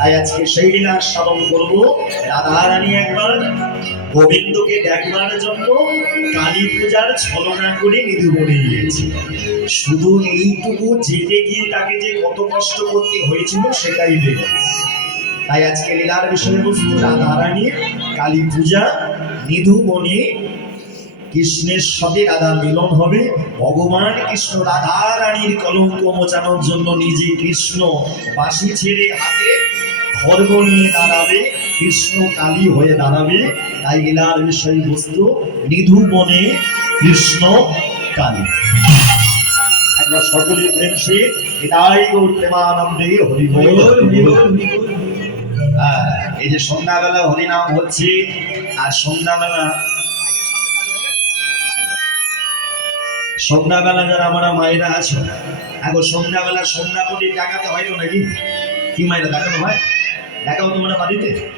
তাই আজকে সেই লীলা শ্রবণ করব। রাধারানী একবার, গোবিন্দকে দেখবার জন্য কালী পূজার ছলনা করে নিধুবনে গিয়েছে শুধু এইটুকু যেতে গিয়ে তাকে যে কত কষ্ট করতে হয়েছিল সেটাই লীলা তাই আজকে লীলার বিষয়বস্তু রাধারানীর কালী পূজা নিধুবনে কৃষ্ণের সাথে রাধার মিলন হবে। ভগবান কৃষ্ণ রাধা রানীর কলঙ্ক মোচানোর জন্য নিজে কৃষ্ণ বাঁশি ছেড়ে হাতে খর্গ নিয়ে দাঁড়াবে কৃষ্ণ কালী হয়ে দাঁড়াবে তাই লীলার বিষয়বস্তু নিধু বনে কৃষ্ণ কালী। একবার সকলে প্রেম সে গৌর প্রেমানন্দে হরি। হ্যাঁ, এই যে সন্ধ্যাবেলা হরিনাম হচ্ছে আর সন্ধ্যাবেলা সন্ধ্যাবেলা যারা আমরা মায়েরা আছো এখন সন্ধ্যাবেলা সন্ধ্যা করে দেখাতে হয় তো নাকি? কি মায়েরা দেখানো হয়? দেখাও তোমরা বাড়িতে।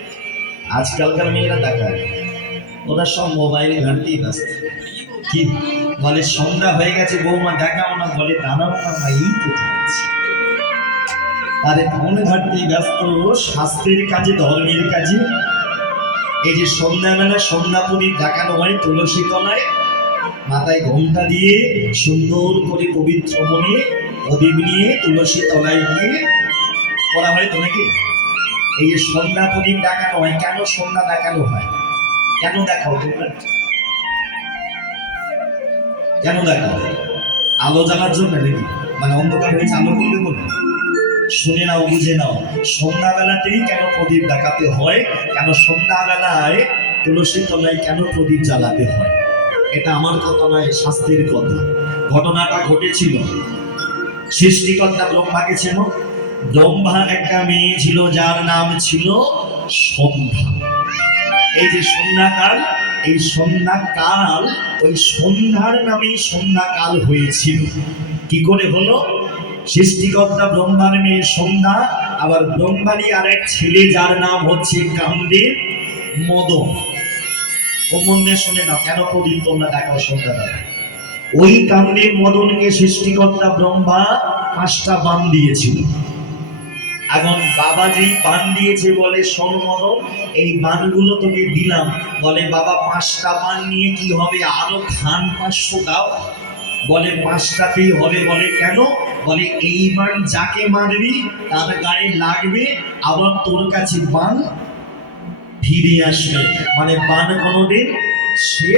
আজকালকার মেয়েরা দেখায়। ওরা সব মোবাইল ঘাঁটতেই ব্যস্ত। কি? বলে সন্ধ্যা হয়ে গেছে বৌমা দেখাও না। বলে না মা, আরে ফোন ঘাটতেই ব্যস্ত শাস্ত্রের কাজে ধর্মের কাজে? এই যে সন্ধ্যাবেলা সন্ধ্যাপুরি দেখানো হয় তুলসী তলায় মাথায় ঘোমটা দিয়ে সুন্দর করে পবিত্র মনে প্রদীপ নিয়ে তুলসী তলায় গিয়ে করা হয় তো নাকি? এই যে সন্ধ্যা প্রদীপ দেখানো হয়, কেন সন্ধ্যা দেখানো হয়? কেন দেখাও তোমরা? কেন দেখাও? আলো জ্বালার জন্য নাকি? মানে অন্ধকার হয়েছে, আলো করলে বলে। শুনে নাও, বুঝে নাও, সন্ধ্যাবেলাতেই কেন প্রদীপ দেখাতে হয়? কেন সন্ধ্যাবেলায় তুলসী তলায় কেন প্রদীপ জ্বালাতে হয়? এটা আমার কথা নয়, শাস্তির কথা। ঘটনাটা ঘটেছিল। সৃষ্টিকর্তা ব্রহ্মাকে ছিল ব্রহ্মার একটা মেয়ে ছিল, যার নাম ছিল সন্ধ্যা। এই যে সন্ধ্যাকাল, এই সন্ধ্যাকাল, ওই সন্ধ্যার নামেই সন্ধ্যাকাল হয়েছিল। কি করে হলো? সৃষ্টিকর্তা ব্রহ্মার মেয়ে সন্ধ্যা, আবার ব্রহ্মারই আর এক ছেলে, যার নাম হচ্ছে কামদেব মদন। ও মনে শুনে নাও, কেন প্রদীপ তোমরা দেখাও সন্ধ্যাবেলা ওই কামদেব মদনকে সৃষ্টিকর্তা ব্রহ্মা পাঁচটা বান দিয়েছিল। এখন বাবা যেই বান দিয়েছে বলে শোন এই বানগুলো তোকে দিলাম। বলে, বাবা, পাঁচটা বান নিয়ে কি হবে? আরও খান পাঁচশো দাও। বলে, পাঁচটাতেই হবে। বলে, কেন? বলে, এই বান যাকে মারবি, তার গায়ে লাগবে, আবার তোর কাছে বান ফিরে আসবে। মানে বান কোনোদিন সে